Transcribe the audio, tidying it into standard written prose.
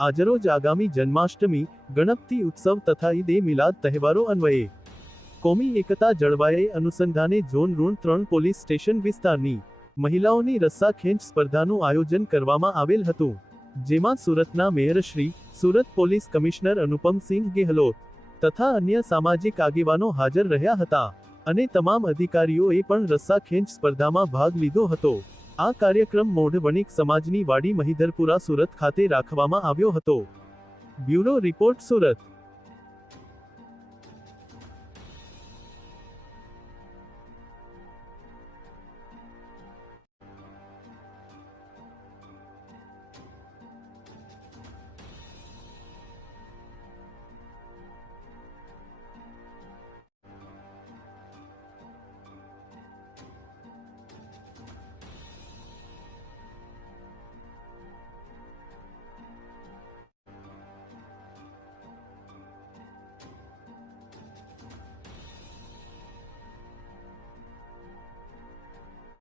આજરોજ આગામી જન્માષ્ટમી, ગણપતિ ઉત્સવ તથા ઈદ એ મિલાદ તહેવારો અન્વયે કોમી એકતા જળવાય અનુસંધાને ઝોન ઋણ 3 પોલીસ સ્ટેશન વિસ્તારની મહિલાઓની રસ્સા ખેંચ સ્પર્ધાનું આયોજન કરવામાં આવેલ હતું, જેમાં સુરતના મેયરશ્રી, સુરત પોલીસ કમિશનર અનુપમસિંહ ગેહલોત તથા અન્ય સામાજિક આગેવાનો હાજર રહ્યા હતા અને તમામ અધિકારીઓએ પણ રસ્સા ખેંચ સ્પર્ધામાં ભાગ લીધો હતો. આ કાર્યક્રમ મોઢ વણિક સમાજની વાડી મહિધરપુરા સુરત ખાતે રાખવામાં આવ્યો હતો. Bureau report Surat.